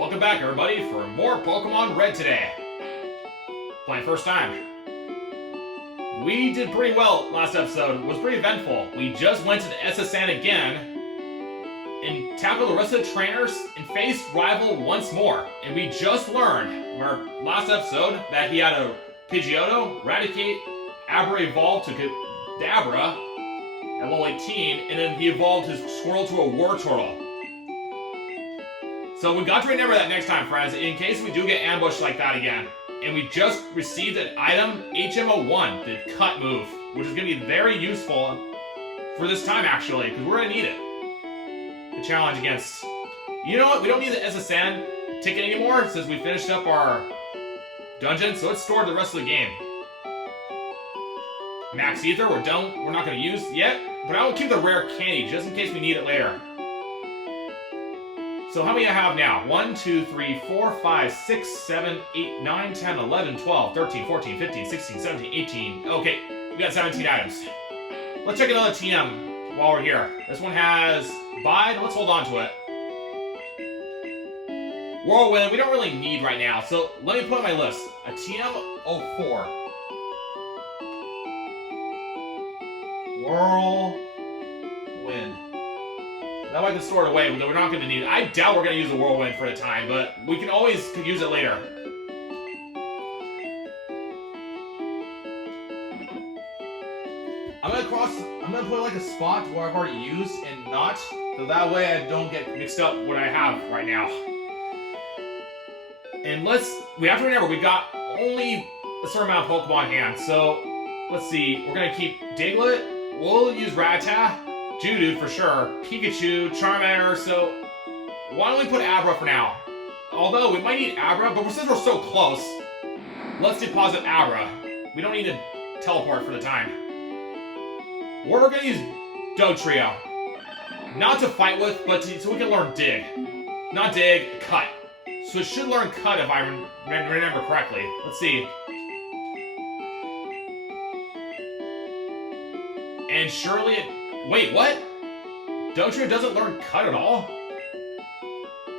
Welcome back, everybody, for more Pokemon Red today. Playing first time. We did pretty well last episode. It was pretty eventful. We just went to the SSN again and tackled the rest of the trainers and faced Rival once more. And we just learned in our last episode that he had a Pidgeotto, Raticate, Abra evolved to Kadabra at level 18, and then he evolved his Squirtle to a Wartortle. So we got to remember that next time, friends, in case we do get ambushed like that again. And we just received an item, HMO1, the cut move, which is going to be very useful for this time, actually, because we're going to need it. The challenge against... You know what? We don't need the SSN ticket anymore since we finished up our dungeon, so let's store the rest of the game. Max Ether, we're not going to use yet, but I will keep the rare candy just in case we need it later. So how many I have now? 1, 2, 3, 4, 5, 6, 7, 8, 9, 10, 11, 12, 13, 14, 15, 16, 17, 18. Okay, we got 17 items. Let's check another TM while we're here. This one has Bide. Let's hold on to it. Whirlwind, we don't really need right now, so let me put on my list. A TM04. Whirlwind. That way I can store it away, but we're not going to need it. I doubt we're going to use the Whirlwind for the time, but we can always use it later. I'm going to put like a spot where I've already used and not, so that way I don't get mixed up what I have right now. And we have to remember, we got only a certain amount of Pokemon in hand, so let's see. We're going to keep Diglett, we'll use Rattata, Geodude for sure, Pikachu, Charmander, so why don't we put Abra for now? Although we might need Abra, but since we're so close, let's deposit Abra. We don't need to teleport for the time. We're going to use Dugtrio. Not to fight with, but so we can learn Dig. Not Dig, Cut. So it should learn Cut if I remember correctly. Let's see. And surely it... Wait, what? Dugtrio doesn't learn Cut at all?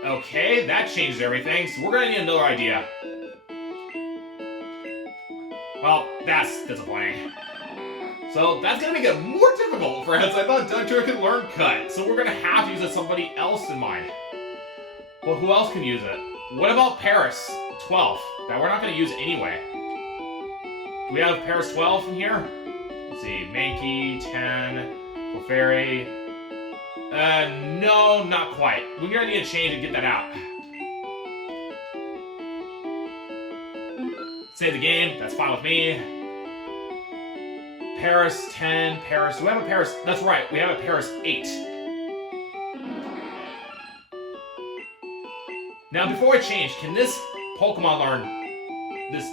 Okay, that changes everything, so we're gonna need another idea. Well, that's disappointing. So that's gonna make it more difficult for us. I thought Dugtrio could learn Cut, so we're gonna have to use it somebody else in mind. But who else can use it? What about Paris 12? That we're not gonna use anyway. Do we have Paris 12 in here? Let's see, Mankey, 10... Clefairy. No, not quite. We're gonna need a change to get that out. Save the game, that's fine with me. Paris 10, Paris. Do we have a Paris? That's right, we have a Paris 8. Now, before I change, can this Pokemon learn this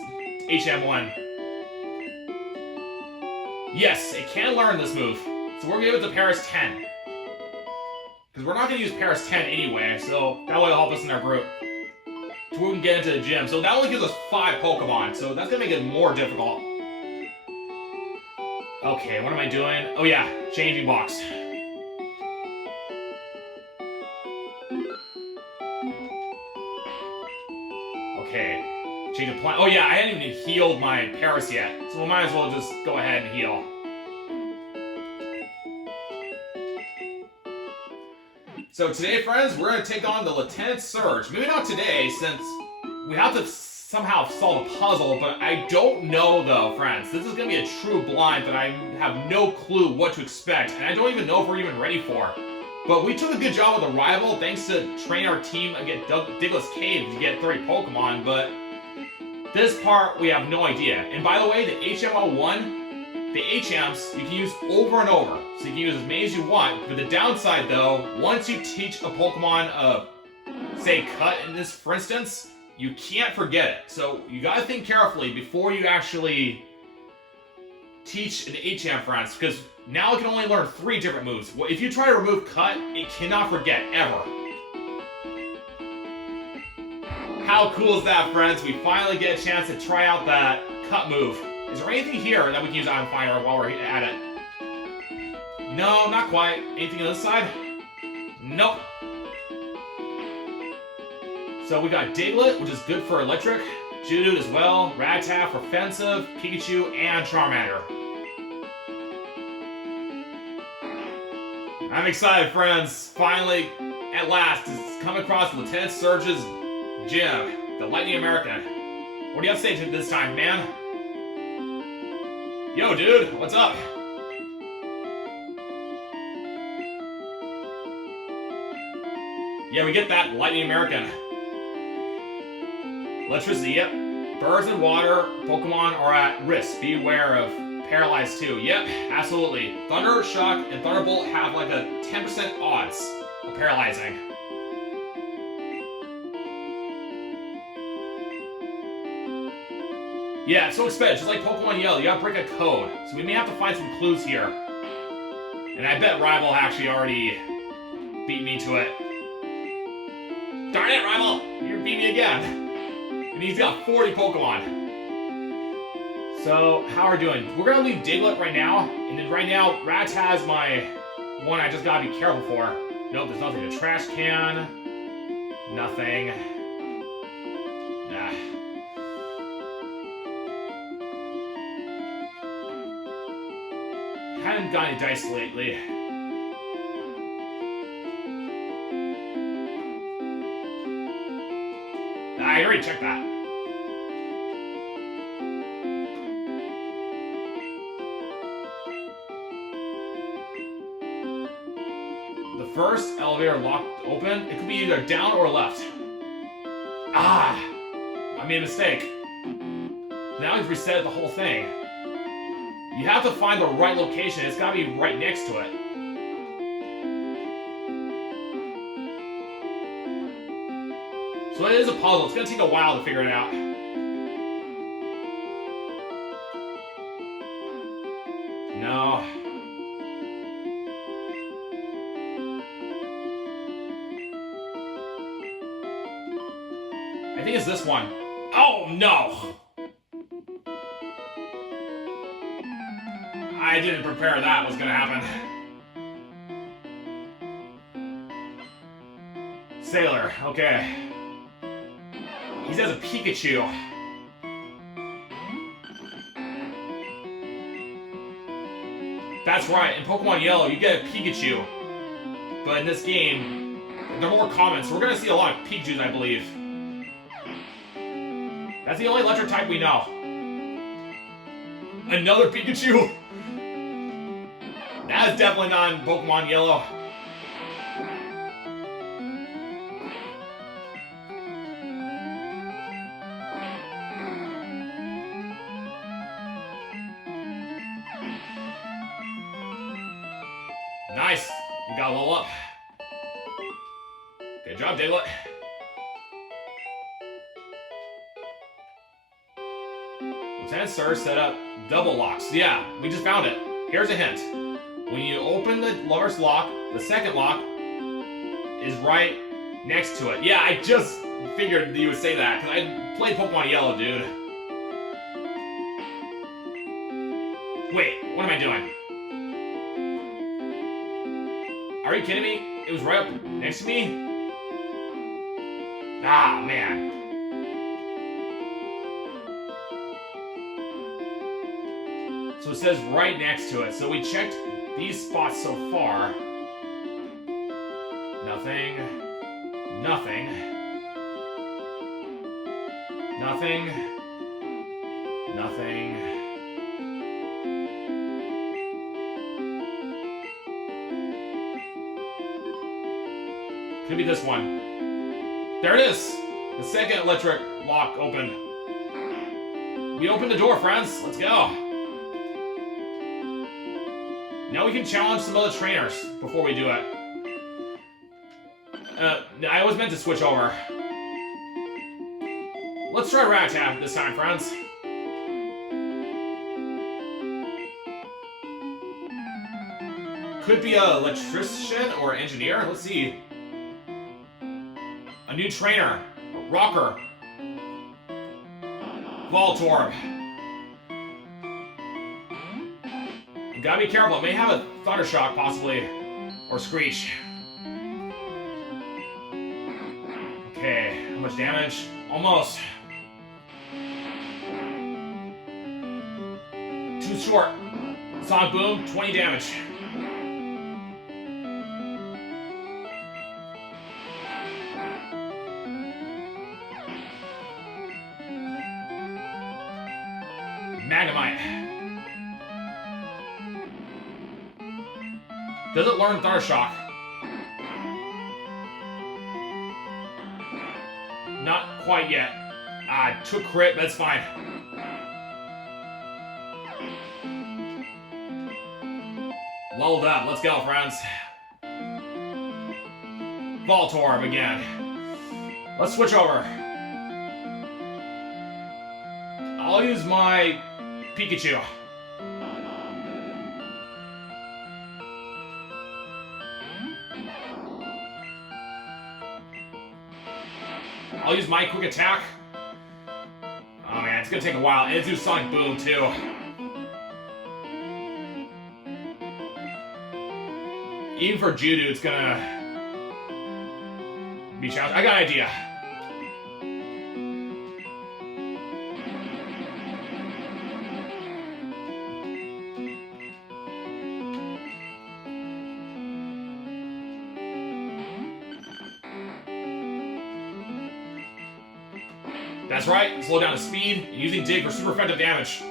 HM1? Yes, it can learn this move. So we're going to give it to Paris 10. Because we're not going to use Paris 10 anyway, so that will help us in our group. So we can get into the gym. So that only gives us 5 Pokemon, so that's going to make it more difficult. Okay, what am I doing? Oh yeah, changing box. Okay, change the plan. Oh yeah, I hadn't even healed my Paris yet, so we might as well just go ahead and heal. So today, friends, we're going to take on the Lieutenant Surge. Maybe not today, since we have to somehow solve a puzzle, but I don't know, though, friends. This is going to be a true blind that I have no clue what to expect, and I don't even know if we're even ready for. But we took a good job with the Rival, thanks to train our team against Digless Cave to get 30 Pokemon, but this part, we have no idea. And by the way, the HMO1... The HMs, you can use over and over, so you can use as many as you want, but the downside though, once you teach a Pokemon say Cut in this, for instance, you can't forget it. So you gotta think carefully before you actually teach an HM, friends, because now it can only learn 3 different moves. Well, if you try to remove Cut, it cannot forget, ever. How cool is that, friends? We finally get a chance to try out that Cut move. Is there anything here that we can use Item Finder while we're at it? No, not quite. Anything on this side? Nope. So we got Diglett, which is good for electric, Geodude as well, Rattata for offensive, Pikachu, and Charmander. I'm excited, friends. Finally, at last, it's come across Lieutenant Surge's gym, the Lightning American. What do you have to say to this time, man? Yo, dude, what's up? Yeah, we get that, Lightning American. Electricity, yep. Birds and water Pokemon are at risk. Be aware of paralyzed too. Yep, absolutely. Thunder, Shock, and Thunderbolt have like a 10% odds of paralyzing. Yeah, it's so expensive. Just like Pokemon Yellow, you gotta break a code. So we may have to find some clues here. And I bet Rival actually already beat me to it. Darn it, Rival! You beat me again. And he's got 40 Pokemon. So, how are we doing? We're gonna leave Diglett right now. And then right now, Rattata is my one I just gotta be careful for. Nope, there's nothing. A trash can. Nothing. Nah. Haven't got any dice lately. I already checked that. The first elevator locked open. It could be either down or left. Ah! I made a mistake. Now he's reset the whole thing. You have to find the right location. It's gotta be right next to it. So it is a puzzle. It's gonna take a while to figure it out. No. I think it's this one. Oh no! I didn't prepare that was gonna happen. Sailor, okay. He has a Pikachu. That's right, in Pokemon Yellow, you get a Pikachu. But in this game, they're more common, so we're gonna see a lot of Pikachus, I believe. That's the only electric type we know. Another Pikachu? That is definitely not in Pokemon Yellow. Nice! You got a level up. Good job, Diglett. Lieutenant Surge set up double locks. Yeah, we just found it. Here's a hint. When you open the first lock, the second lock is right next to it. Yeah, I just figured you would say that, because I played Pokemon Yellow, dude. Wait, what am I doing? Are you kidding me? It was right up next to me? Ah, man. So it says right next to it. So we checked these spots so far. Nothing. Nothing. Nothing. Nothing. Could be this one. There it is! The second electric lock opened. We opened the door, friends. Let's go. Now we can challenge some other trainers before we do it. I was meant to switch over. Let's try Rattata this time, friends. Could be an electrician or engineer. Let's see. A new trainer. A rocker. Voltorb. You gotta be careful. It may have a Thunder Shock, possibly. Or Screech. Okay, I'm much damage. Almost. Too short. Sonic Boom, 20 damage. Magnemite. Does it learn Thunder Shock? Not quite yet. Took crit, that's fine. Leveled up, let's go, friends. Voltorb again. Let's switch over. I'll use my Pikachu. I'll use my quick attack. Oh man, it's gonna take a while. And it's do Sonic Boom too. Even for Judo, it's gonna be challenging. I got an idea. That's right, slow down the speed, and using Dig for super effective damage.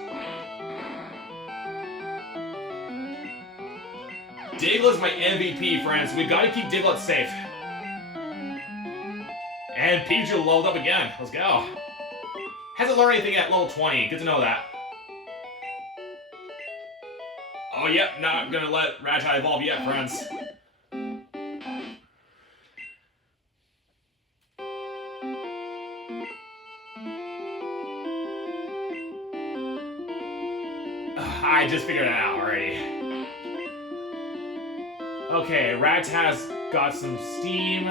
Diglett's my MVP, friends. We've got to keep Diglett safe. And Pikachu leveled up again. Let's go. Hasn't learned anything at level 20. Good to know that. Oh, yep, not gonna let Rattata evolve yet, friends. I just figured it out already. Okay, Rattata's got some steam.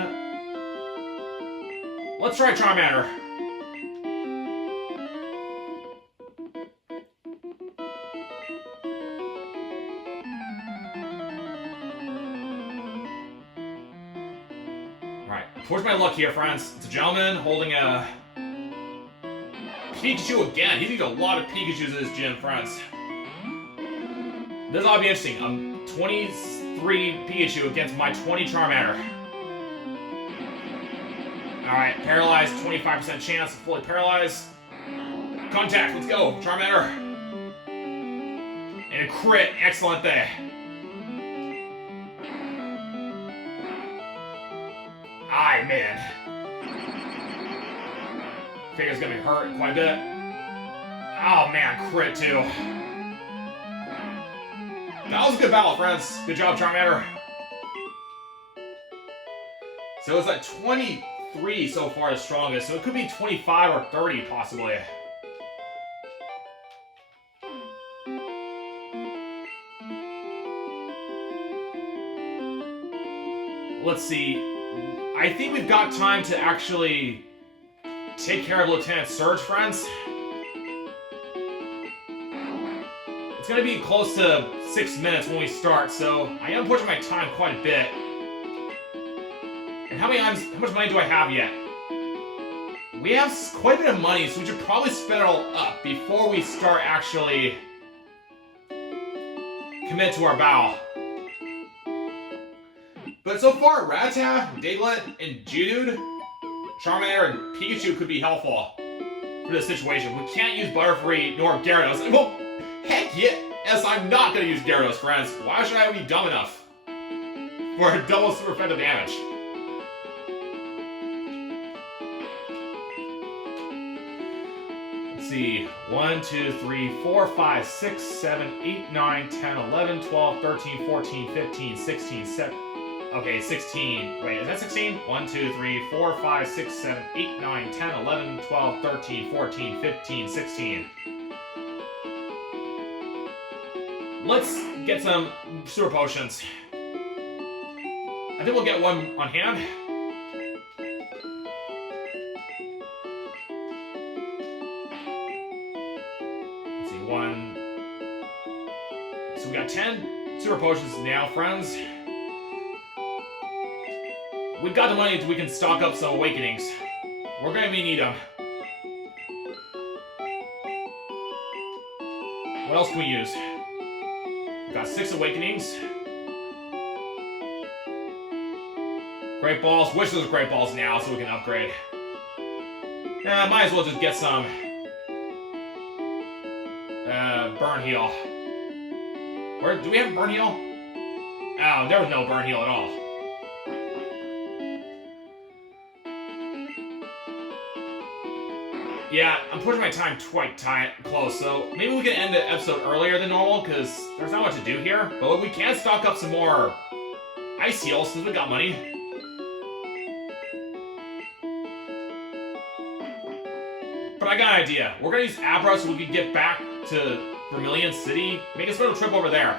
Let's try Charmander. Alright, towards my luck here, friends. It's a gentleman holding a Pikachu again. He's using a lot of Pikachus in this gym, friends. This ought to be interesting. 23 Pikachu against my 20 Charmander. Alright, paralyzed, 25% chance of fully paralyzed. Contact, let's go, Charmander. And a crit, excellent there. Aye, man. Figure's gonna be hurt quite a bit. Oh man, crit too. That was a good battle, friends. Good job, Charmander. So it's like 23 so far the strongest, so it could be 25 or 30 possibly. Let's see. I think we've got time to actually take care of Lieutenant Surge, friends. It's gonna be close to 6 minutes when we start, so I am pushing my time quite a bit. And how much money do I have yet? We have quite a bit of money, so we should probably spend it all up before we start actually commit to our battle. But so far, Rattata, Diglett, and Geodude, Charmander, and Pikachu could be helpful for this situation. We can't use Butterfree nor Gyarados. Well, heck yeah, yes, I'm not going to use Gyarados, friends. Why should I be dumb enough for a double super effective damage? Let's see. 1, 2, 3, 4, 5, 6, 7, 8, 9, 10, 11, 12, 13, 14, 15, 16, 17. Okay, 16. Wait, is that 16? 1, 2, 3, 4, 5, 6, 7, 8, 9, 10, 11, 12, 13, 14, 15, 16. Let's get some super potions. I think we'll get one on hand. Let's see, 1. So we got 10 super potions now, friends. We've got the money so we can stock up some awakenings. We're gonna need them. What else can we use? We've got 6 awakenings. Great balls. Wish those were great balls now so we can upgrade. Might as well just get some burn heal. Where do we have burn heal? Oh, there was no burn heal at all. Yeah, I'm pushing my time quite close, so maybe we can end the episode earlier than normal, because there's not much to do here. But we can stock up some more ice heals since we got money. But I got an idea. We're gonna use Abra so we can get back to Vermilion City. Make a special trip over there.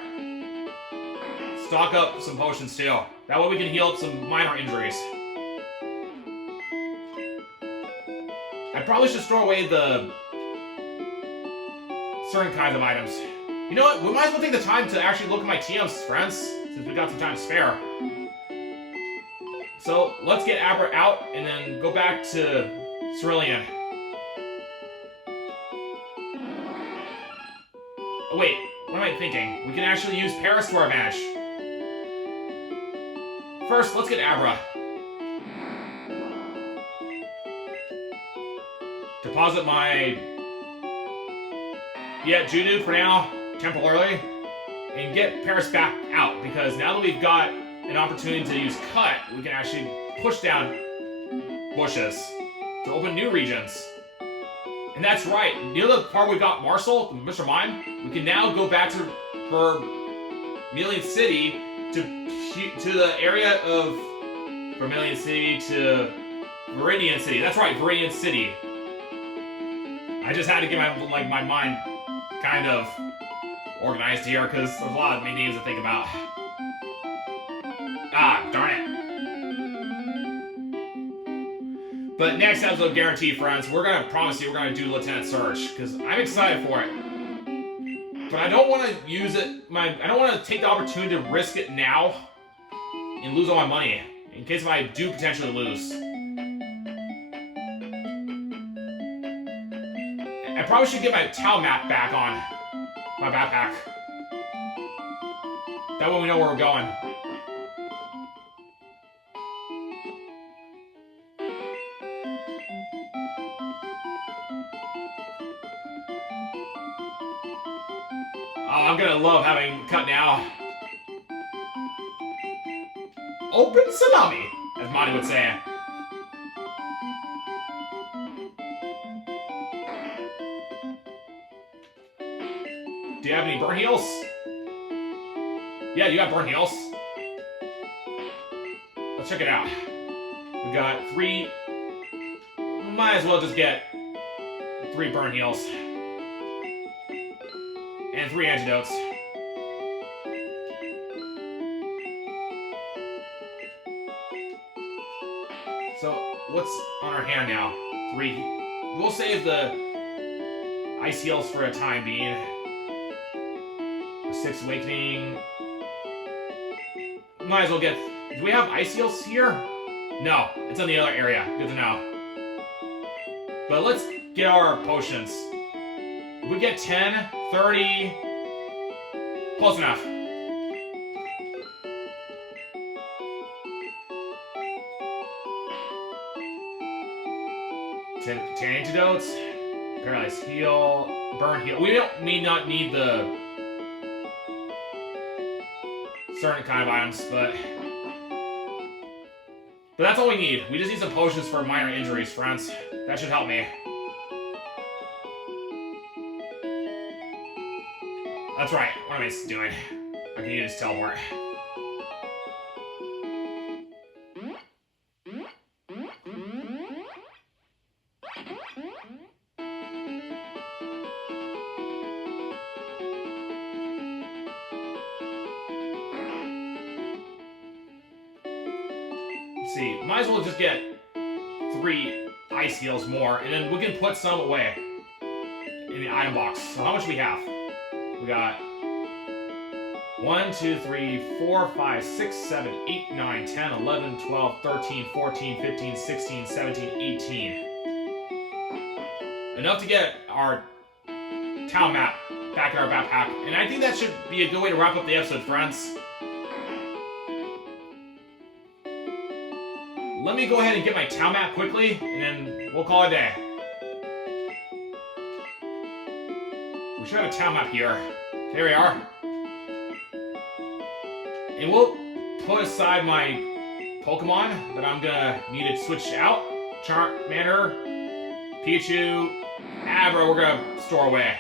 Stock up some potions too. That way we can heal up some minor injuries. I probably should store away the certain kinds of items. You know what? We might as well take the time to actually look at my TMs, friends, since we got some time to spare. So let's get Abra out and then go back to Cerulean. Oh, wait, what am I thinking? We can actually use Paris to our advantage. First, let's get Abra. Deposit my Judo for now, temporarily, and get Paris back out, because now that we've got an opportunity to use Cut, we can actually push down bushes to open new regions. And that's right, near the part we got Marcel, Mr. Mime, we can now go back to Vermilion City to the area of Vermilion City to Viridian City. That's right, Viridian City. I just had to get my mind kind of organized here, because there's a lot of many names to think about. Ah, darn it. But next episode, guaranteed, friends, we're gonna promise you we're gonna do Lieutenant Surge, because I'm excited for it. But I don't want to use it. I don't want to take the opportunity to risk it now and lose all my money in case I do potentially lose. I probably should get my Tau map back on my backpack. That way we know where we're going. Oh, I'm gonna love having Cut now. Open salami, as Monty would say. Do you have any burn heals? Yeah, you got burn heals. Let's check it out. We got 3. Might as well just get 3 burn heals. And 3 antidotes. So, what's on our hand now? 3. We'll save the ice heals for a time being. 6 awakening. Might as well get. Do we have ice heals here? No, it's in the other area. Good to know. But let's get our potions. If we get 10, 30. Close enough. 10 antidotes. Paralyzed heal. Burn heal. We may not need the certain kind of items, but that's all we need. We just need some potions for minor injuries, friends. That should help me. That's right. What am I doing? I can use teleport. See, might as well just get 3 ice heals more, and then we can put some away in the item box. So how much do we have? We got 1, 2, 3, 4, 5, 6, 7, 8, 9, 10, 11, 12, 13, 14, 15, 16, 17, 18. enough to get our town map back in our backpack. And I think that should be a good way to wrap up the episode, friends. Let me go ahead and get my town map quickly, and then we'll call it a day. We should have a town map here. There we are. And we'll put aside my Pokemon that I'm gonna need to switch out. Charmander, Pikachu, Abra, we're gonna store away.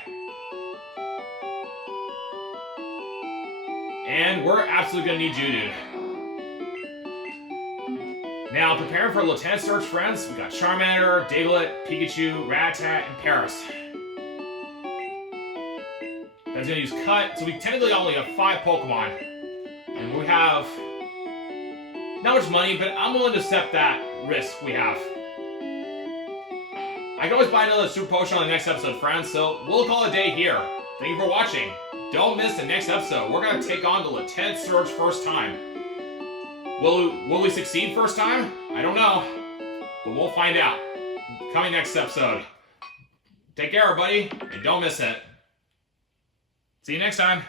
And we're absolutely gonna need Geodude. Now, preparing for Lieutenant Search, friends, we got Charmander, Diglett, Pikachu, Rattata, and Paris. That's gonna use Cut, so we technically only have 5 Pokemon. And we have not much money, but I'm willing to accept that risk we have. I can always buy another Super Potion on the next episode, friends, so we'll call it a day here. Thank you for watching. Don't miss the next episode. We're gonna take on the Lieutenant Surge first time. Will we succeed first time? I don't know, but we'll find out. Coming next episode. Take care, everybody, and don't miss it. See you next time.